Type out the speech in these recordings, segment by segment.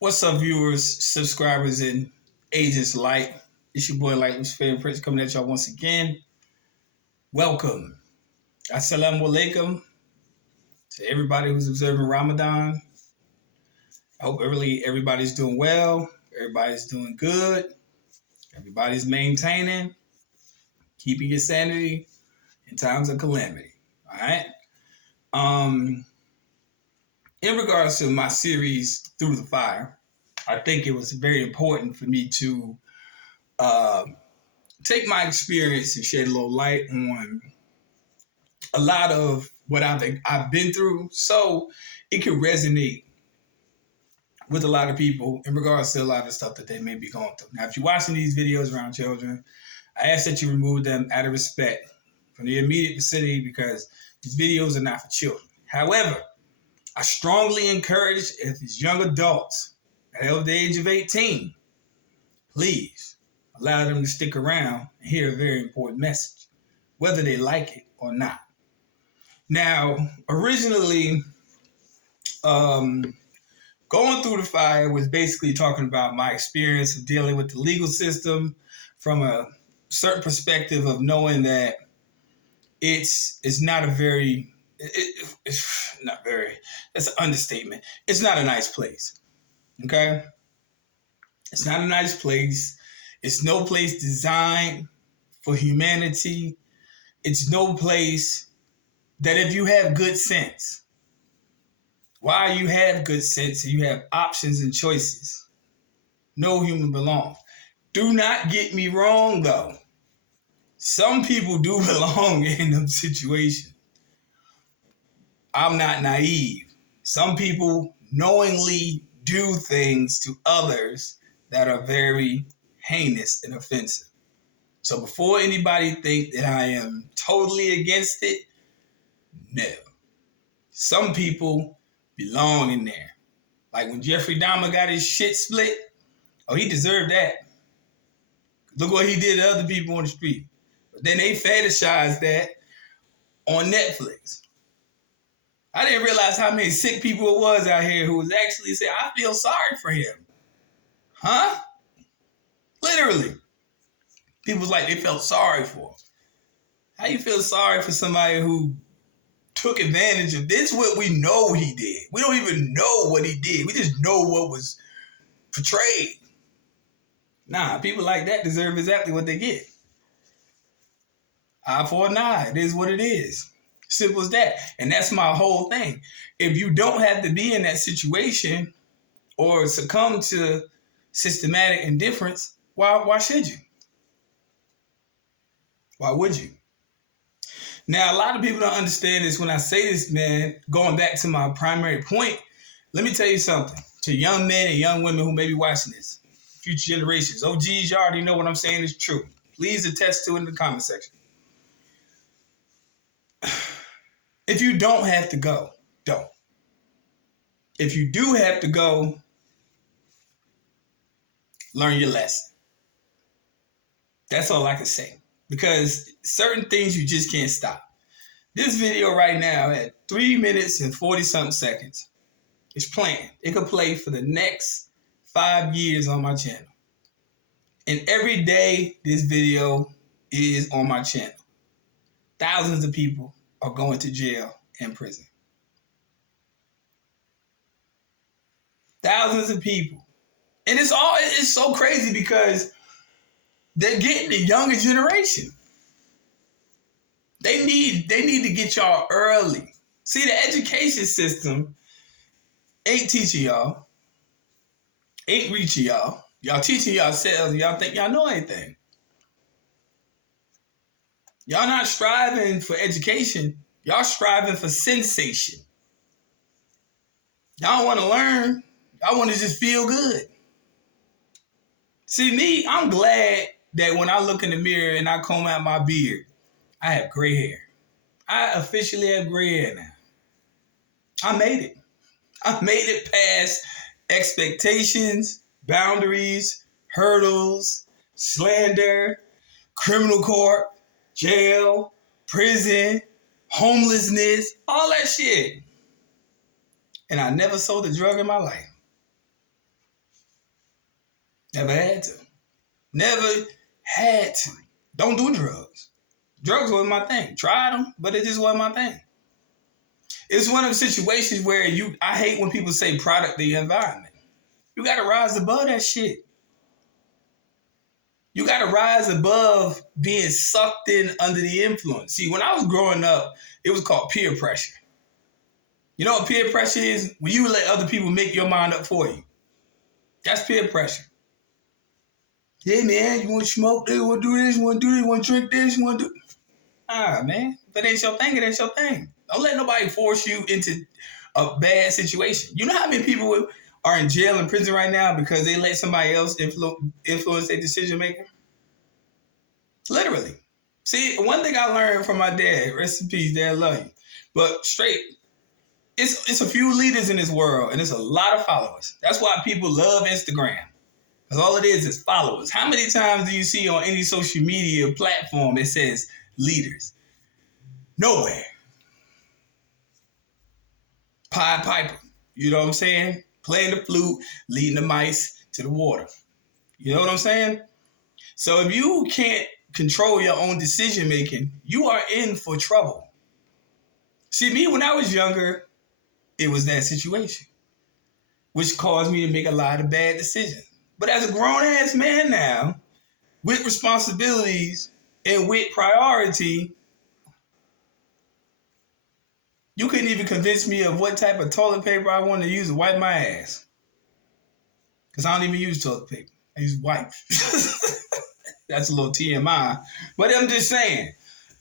What's up, viewers, subscribers, and agents alike? It's your boy, Luciferian Prince, coming at y'all once again. Welcome. Assalamu alaikum to everybody who's observing Ramadan. I hope everybody's doing well. Everybody's doing good. Everybody's maintaining, keeping your sanity in times of calamity. All right. In regards to my series Through the Fire, I think it was very important for me to take my experience and shed a little light on a lot of what I've been through, so it can resonate with a lot of people in regards to a lot of stuff that they may be going through. Now, if you're watching these videos around children, I ask that you remove them out of respect from the immediate vicinity because these videos are not for children. However, I strongly encourage if it's young adults at the age of 18, please allow them to stick around and hear a very important message, whether they like it or not. Now, originally, going through the fire was basically talking about my experience of dealing with the legal system from a certain perspective of knowing that it's not a very, it's not very, that's an understatement. It's not a nice place, okay? It's not a nice place. It's no place designed for humanity. It's no place that if you have good sense, while you have good sense and you have options and choices, no human belongs. Do not get me wrong, though. Some people do belong in them situations. I'm not naive. Some people knowingly do things to others that are very heinous and offensive. So before anybody think that I am totally against it, no. Some people belong in there. Like when Jeffrey Dahmer got his shit split, oh, he deserved that. Look what he did to other people on the street. But then they fetishized that on Netflix. I didn't realize how many sick people it was out here who was actually saying, I feel sorry for him. Huh? Literally. People was like, they felt sorry for him. How you feel sorry for somebody who took advantage of this? What we know he did. We don't even know what he did. We just know what was portrayed. Nah, people like that deserve exactly what they get. Eye for an eye. It is what it is. Simple as that. And that's my whole thing. If you don't have to be in that situation or succumb to systematic indifference, why should you? Why would you? Now, a lot of people don't understand this when I say this, man. Going back to my primary point, let me tell you something. To young men and young women who may be watching this, future generations, OGs, you already know what I'm saying is true. Please attest to it in the comment section. If you don't have to go, don't. If you do have to go, learn your lesson. That's all I can say. Because certain things you just can't stop. This video right now at 3 minutes and 40-something seconds is planned. It could play for the next 5 years on my channel. And every day this video is on my channel. Thousands of people are going to jail and prison. Thousands of people. And it's so crazy because they're getting the younger generation. They need to get y'all early. See, the education system ain't teaching y'all, ain't reaching y'all. Y'all teaching yourselves and y'all think y'all know anything. Y'all not striving for education. Y'all striving for sensation. Y'all want to learn. Y'all want to just feel good. See, me, I'm glad that when I look in the mirror and I comb out my beard, I have gray hair. I officially have gray hair now. I made it. I made it past expectations, boundaries, hurdles, slander, criminal court, jail, prison, homelessness, all that shit. And I never sold a drug in my life. Never had to. Never had to. Don't do drugs. Drugs wasn't my thing. Tried them, but it just wasn't my thing. It's one of the situations where I hate when people say product the environment. You got to rise above that shit. You got to rise above being sucked in under the influence. See, when I was growing up, it was called peer pressure. You know what peer pressure is? When you let other people make your mind up for you. That's peer pressure. Hey, man, you want to smoke this? You want to do this? You want to do this? You want to drink this? You want to do... man, if it ain't your thing, it ain't your thing. Don't let nobody force you into a bad situation. You know how many people are in jail and prison right now because they let somebody else influence their decision making? Literally. See, one thing I learned from my dad, rest in peace, Dad, love you. But straight, it's a few leaders in this world and it's a lot of followers. That's why people love Instagram. Because all it is followers. How many times do you see on any social media platform it says leaders? Nowhere. Pied Piper. You know what I'm saying? Playing the flute, leading the mice to the water. You know what I'm saying? So if you can't control your own decision making, you are in for trouble. See, me, when I was younger, it was that situation, which caused me to make a lot of bad decisions. But as a grown-ass man now, with responsibilities and with priority, you couldn't even convince me of what type of toilet paper I want to use to wipe my ass. Because I don't even use toilet paper. I use wipes. That's a little TMI. But I'm just saying,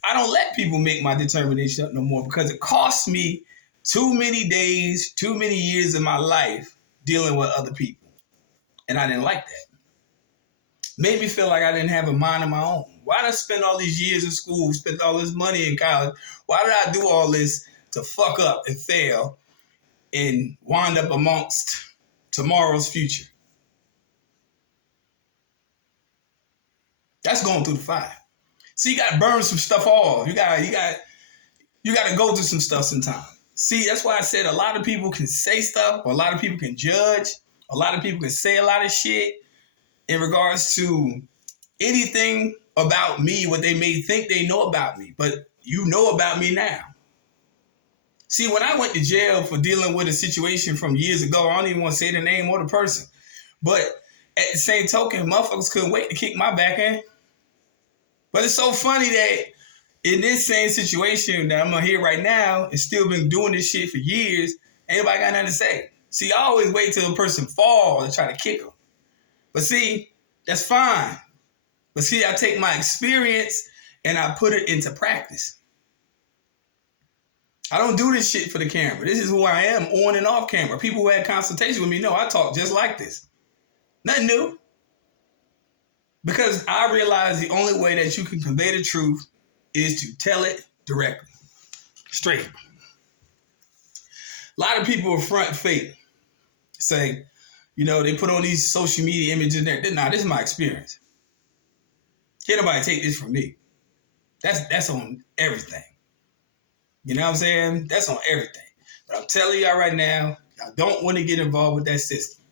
I don't let people make my determination up no more because it costs me too many days, too many years of my life dealing with other people. And I didn't like that. Made me feel like I didn't have a mind of my own. Why did I spend all these years in school, spend all this money in college? Why did I do all this to fuck up and fail and wind up amongst tomorrow's future? That's going through the fire. See, you got to burn some stuff off. You got to go through some stuff sometimes. See, that's why I said a lot of people can say stuff, or a lot of people can judge, a lot of people can say a lot of shit in regards to anything about me, what they may think they know about me, but you know about me now. See, when I went to jail for dealing with a situation from years ago, I don't even want to say the name or the person, but at the same token, motherfuckers couldn't wait to kick my back in. But it's so funny that in this same situation that I'm here right now and still been doing this shit for years, ain't nobody got nothing to say. See, I always wait till a person falls and try to kick them. But see, that's fine. But see, I take my experience and I put it into practice. I don't do this shit for the camera. This is who I am on and off camera. People who had consultation with me know I talk just like this. Nothing new. Because I realize the only way that you can convey the truth is to tell it directly. Straight. A lot of people are front fake. Say, you know, they put on these social media images there. Nah, this is my experience. Can't nobody take this from me. That's on everything. You know what I'm saying? That's on everything. But I'm telling y'all right now, y'all don't want to get involved with that system.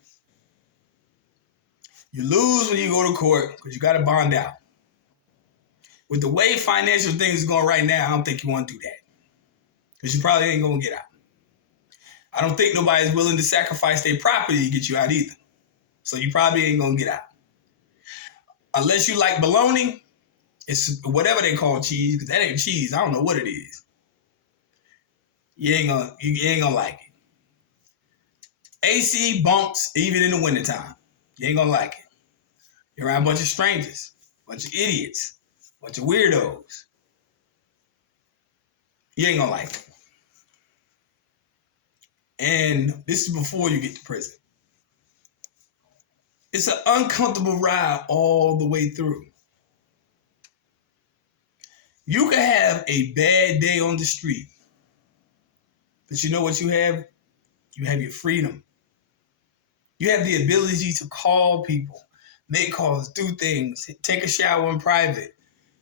You lose when you go to court because you got to bond out. With the way financial things are going right now, I don't think you want to do that. Because you probably ain't going to get out. I don't think nobody's willing to sacrifice their property to get you out either. So you probably ain't going to get out. Unless you like bologna, it's whatever they call cheese, because that ain't cheese. I don't know what it is. You ain't gonna like it. AC bumps even in the wintertime. You ain't gonna like it. You're around a bunch of strangers, a bunch of idiots, a bunch of weirdos. You ain't gonna like it. And this is before you get to prison. It's an uncomfortable ride all the way through. You can have a bad day on the street, but you know what you have? You have your freedom. You have the ability to call people, make calls, do things, take a shower in private,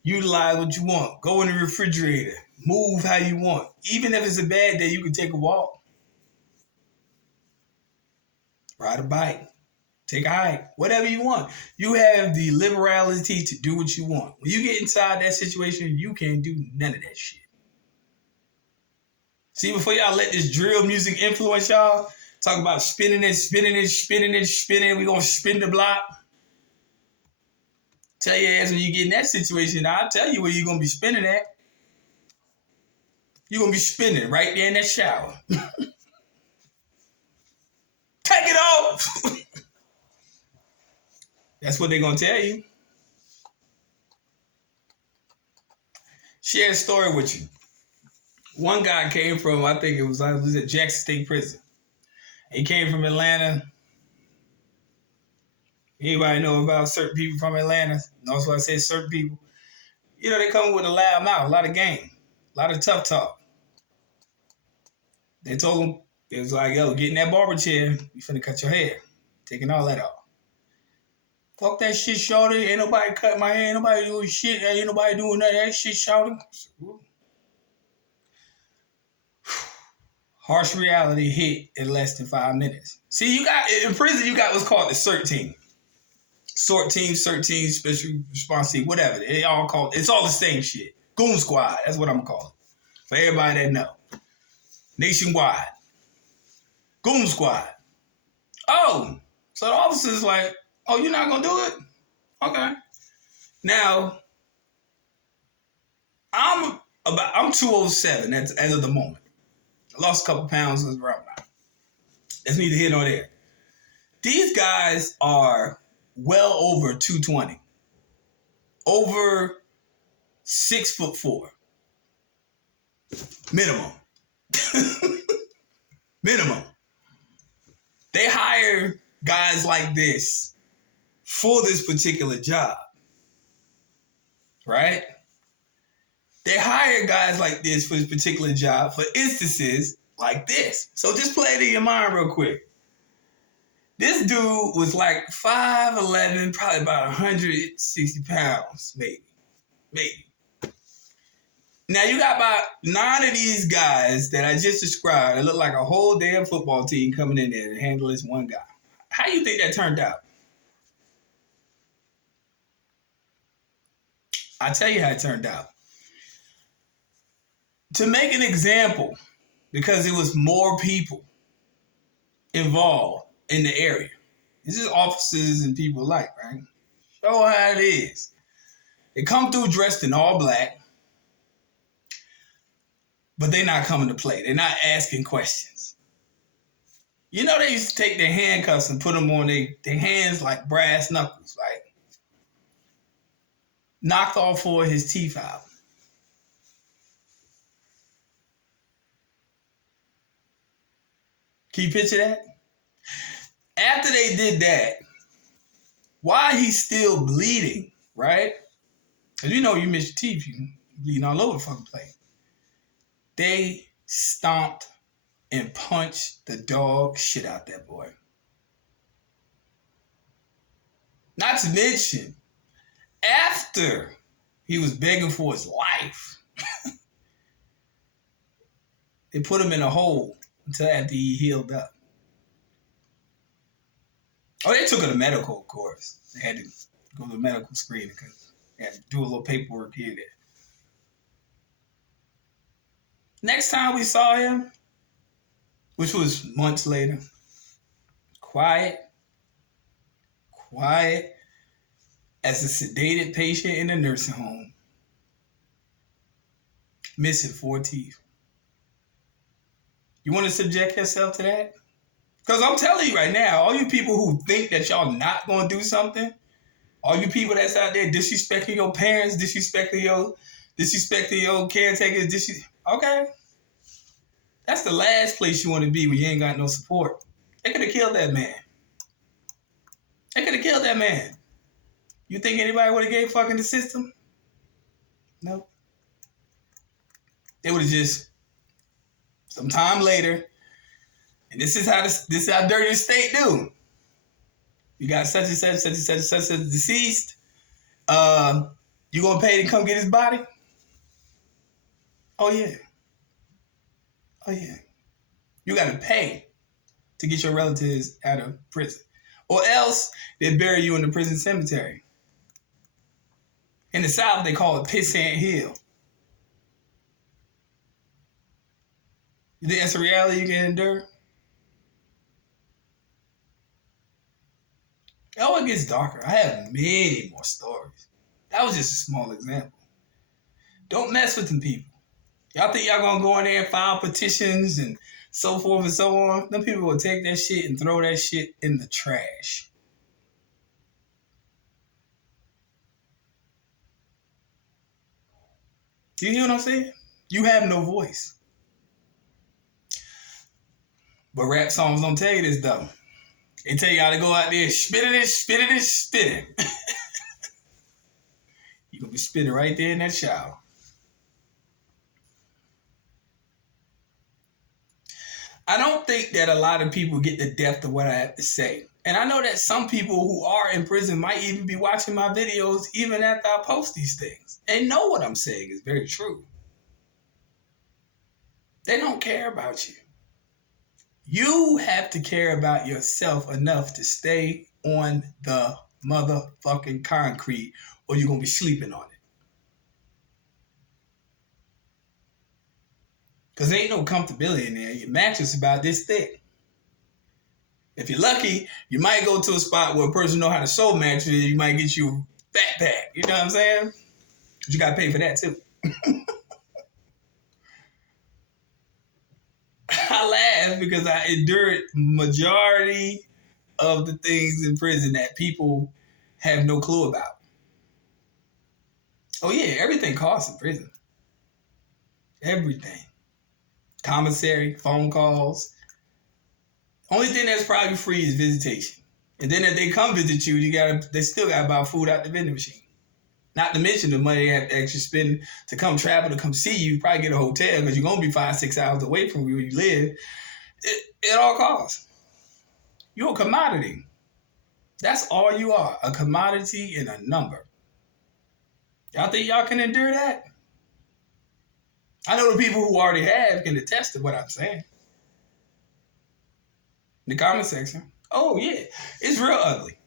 utilize what you want, go in the refrigerator, move how you want. Even if it's a bad day, you can take a walk, ride a bike, take a hike, whatever you want. You have the liberality to do what you want. When you get inside that situation, you can't do none of that shit. See, before y'all let this drill music influence y'all, talk about spinning it, spinning it, spinning it, spinning. We gonna spin the block. Tell your ass when you get in that situation, I'll tell you where you're gonna be spinning at. You're gonna be spinning right there in that shower. Take it off. That's what they're gonna tell you. Share a story with you. One guy came from, I think it was at Jackson State Prison. He came from Atlanta. Anybody know about certain people from Atlanta? Notice why I said certain people. You know, they come with a loud mouth, a lot of game, a lot of tough talk. They told him, it was like, yo, get in that barber chair. You finna cut your hair. Taking all that off. Fuck that shit, shorty. Ain't nobody cutting my hair. Ain't nobody doing shit. Ain't nobody doing none of that shit, shorty. Harsh reality hit in less than 5 minutes. See, you got, in prison, you got what's called the CERT team. SORT team, CERT team, special response team, whatever. It's all the same shit. Goon squad, that's what I'm calling it. For everybody that know. Nationwide. Goon squad. Oh, so the officer's like, oh, you're not gonna do it? Okay. Now, I'm 207 as of the moment. I lost a couple pounds around now. That's neither here nor there. These guys are well over 220. Over 6'4". Minimum. Minimum. They hire guys like this for this particular job. Right? They hire guys like this for this particular job for instances like this. So just play it in your mind real quick. This dude was like 5'11", probably about 160 pounds, maybe. Now you got about 9 of these guys that I just described that look like a whole damn football team coming in there to handle this one guy. How do you think that turned out? I'll tell you how it turned out. To make an example, because it was more people involved in the area. This is officers and people alike, right? Show how it is. They come through dressed in all black, but they're not coming to play. They're not asking questions. You know they used to take their handcuffs and put them on their hands like brass knuckles, right? Knocked all 4 of his teeth out. Can you picture that? After they did that, while he's still bleeding, right? Because you know you miss your teeth, you bleeding all over the fucking place. They stomped and punched the dog shit out that boy. Not to mention, after he was begging for his life, they put him in a hole until after he healed up. Oh, they took him to medical, of course. They had to go to the medical screening because they had to do a little paperwork here and there. Next time we saw him, which was months later, quiet as a sedated patient in a nursing home, missing 4 teeth. You want to subject yourself to that? Because I'm telling you right now, all you people who think that y'all not going to do something, all you people that's out there disrespecting your parents, disrespecting your caretakers, okay. That's the last place you want to be when you ain't got no support. They could have killed that man. You think anybody would have gave fucking the system? No. They would have just, some time later, and this is how dirty the state do. You got such and such deceased. You gonna pay to come get his body? Oh yeah. You gotta pay to get your relatives out of prison. Or else they bury you in the prison cemetery. In the South, they call it Pissant Hill. You think that's a reality you can endure? Oh, it gets darker. I have many more stories. That was just a small example. Don't mess with them people. Y'all think y'all gonna go in there and file petitions and so forth and so on? Them people will take that shit and throw that shit in the trash. You hear what I'm saying? You have no voice. But rap songs don't tell you this though. They tell you how to go out there, spitting it, spitting it, spitting. You gonna be spitting right there in that shower. I don't think that a lot of people get the depth of what I have to say. And I know that some people who are in prison might even be watching my videos even after I post these things. And know what I'm saying is very true. They don't care about you. You have to care about yourself enough to stay on the motherfucking concrete or you're going to be sleeping on it. Because there ain't no comfortability in there. Your mattress about this thick. If you're lucky, you might go to a spot where a person know how to sew mattresses. You might get you a backpack. You know what I'm saying? But you got to pay for that too. I laugh because I endured majority of the things in prison that people have no clue about. Oh yeah, everything costs in prison. Everything. Commissary, phone calls. Only thing that's probably free is visitation. And then if they come visit you, they still gotta buy food out the vending machine. Not to mention the money they have to actually spend to come travel, to come see you, probably get a hotel because you're gonna be 5-6 hours away from where you live. It all costs. You're a commodity. That's all you are, a commodity and a number. Y'all think y'all can endure that? I know the people who already have can attest to what I'm saying. In the comment section. Oh yeah, it's real ugly.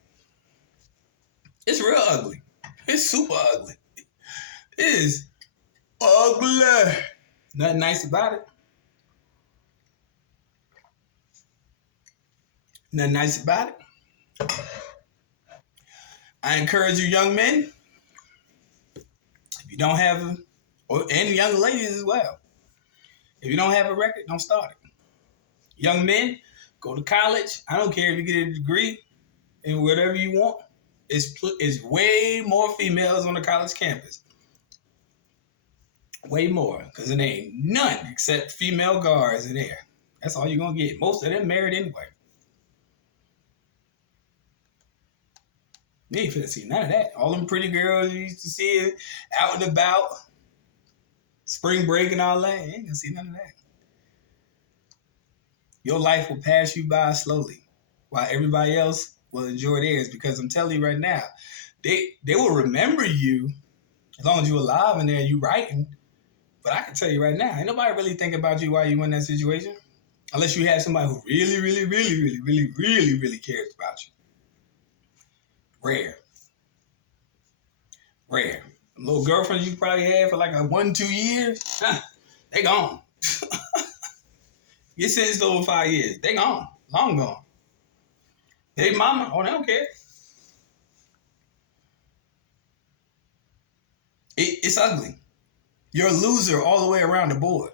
It's real ugly. It's super ugly. It is ugly. Nothing nice about it. Nothing nice about it. I encourage you young men, if you don't have them, and young ladies as well, if you don't have a record, don't start it. Young men, go to college. I don't care if you get a degree in whatever you want. It's way more females on the college campus. Way more, because it ain't none except female guards in there. That's all you're going to get. Most of them married anyway. You ain't finna see none of that. All them pretty girls you used to see out and about, spring break and all that, you ain't gonna see none of that. Your life will pass you by slowly, while everybody else will enjoy theirs. Because I'm telling you right now, they will remember you as long as you're alive and there you writing. But I can tell you right now, ain't nobody really think about you while you in that situation, unless you have somebody who really, really, really, really, really, really, really cares about you. Rare. Little girlfriends you probably had for like 1-2 years, they gone. Get sentenced over 5 years, they gone, long gone. Hey mama, oh they don't care. It's ugly. You're a loser all the way around the board.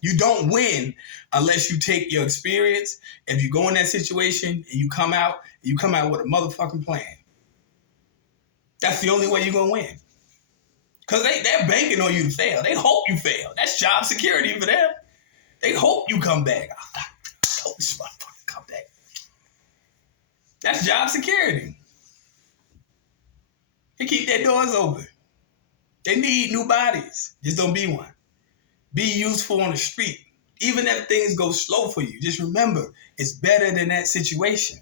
You don't win unless you take your experience. If you go in that situation and you come out with a motherfucking plan. That's the only way you're gonna win. Because they're banking on you to fail. They hope you fail. That's job security for them. They hope you come back. I hope this motherfucker come back. That's job security. They keep their doors open. They need new bodies. Just don't be one. Be useful on the street. Even if things go slow for you, just remember, it's better than that situation.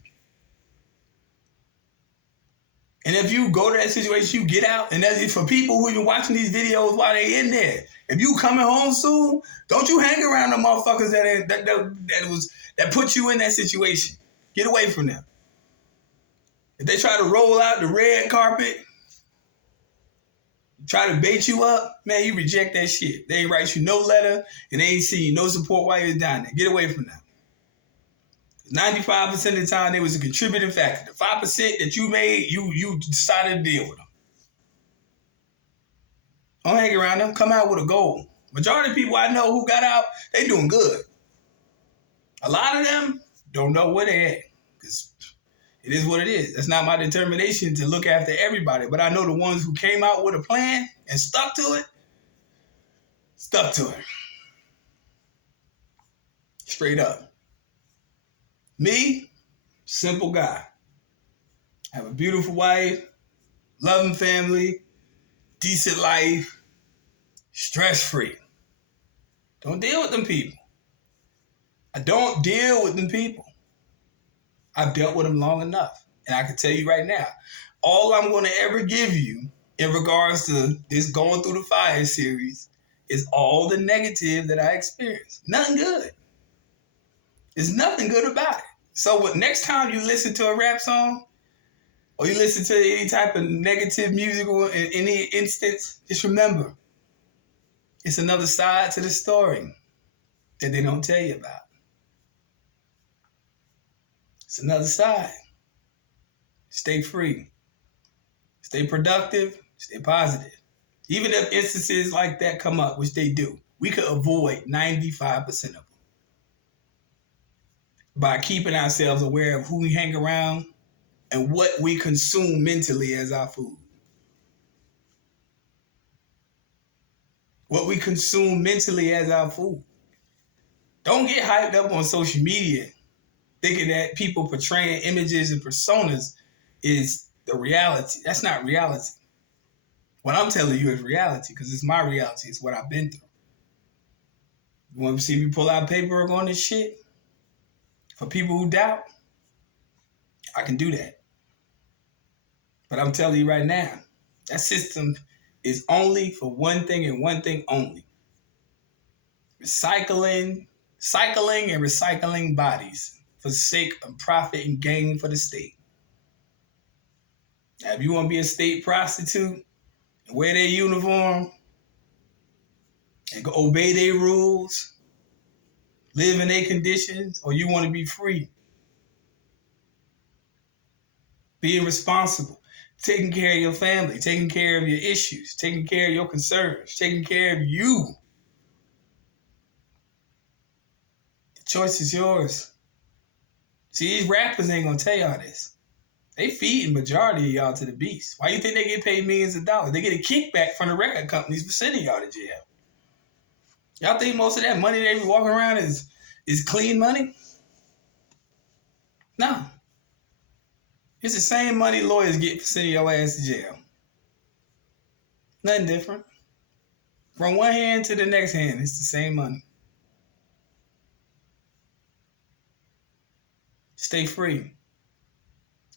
And if you go to that situation, you get out. And that's for people who are watching these videos while they in there. If you coming home soon, don't you hang around the motherfuckers that put you in that situation. Get away from them. If they try to roll out the red carpet, try to bait you up, man, you reject that shit. They ain't write you no letter, and they ain't see you no support while you're down there. Get away from them. 95% of the time, they was a contributing factor. The 5% that you made, you decided to deal with them. Don't hang around them. Come out with a goal. Majority of people I know who got out, they doing good. A lot of them don't know where they at, because it is what it is. That's not my determination to look after everybody, but I know the ones who came out with a plan and stuck to it. Straight up. Me, simple guy. I have a beautiful wife, loving family, decent life, stress-free. Don't deal with them people. I don't deal with them people. I've dealt with them long enough. And I can tell you right now, all I'm going to ever give you in regards to this going through the fire series is all the negative that I experienced. Nothing good. There's nothing good about it. So next time you listen to a rap song or you listen to any type of negative music or in any instance, just remember, it's another side to the story that they don't tell you about. It's another side. Stay free. Stay productive. Stay positive. Even if instances like that come up, which they do, we could avoid 95% of them by keeping ourselves aware of who we hang around and what we consume mentally as our food. What we consume mentally as our food. Don't get hyped up on social media thinking that people portraying images and personas is the reality. That's not reality. What I'm telling you is reality, because it's my reality. It's what I've been through. You want to see me pull out paperwork on this shit? For people who doubt, I can do that. But I'm telling you right now, that system is only for one thing and one thing only. Cycling and recycling bodies for the sake of profit and gain for the state. Now, if you want to be a state prostitute and wear their uniform and go obey their rules, live in their conditions, or you want to be free, being responsible, taking care of your family, taking care of your issues, taking care of your concerns, taking care of you. The choice is yours. See, these rappers ain't gonna tell y'all this. They feeding majority of y'all to the beast. Why you think they get paid millions of dollars? They get a kickback from the record companies for sending y'all to jail. Y'all think most of that money they be walking around is clean money? No. It's the same money lawyers get for sending your ass to jail. Nothing different. From one hand to the next hand, it's the same money. Stay free.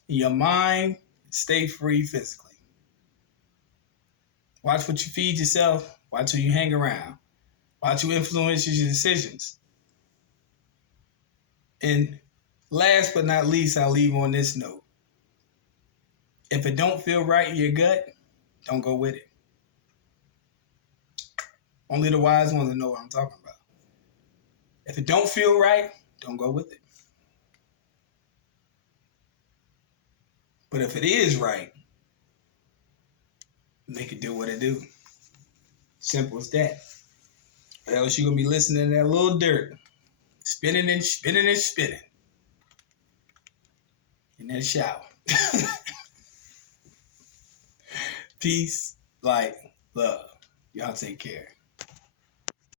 In your mind, stay free physically. Watch what you feed yourself. Watch who you hang around. Watch who influences your decisions. And last but not least, I'll leave on this note. If it don't feel right in your gut, don't go with it. Only the wise ones know what I'm talking about. If it don't feel right, don't go with it. But if it is right, make it do what it do. Simple as that. Or else you're going to be listening to that little dirt. Spinning and spinning and spinning. In that shower. Peace, light, love. Y'all take care.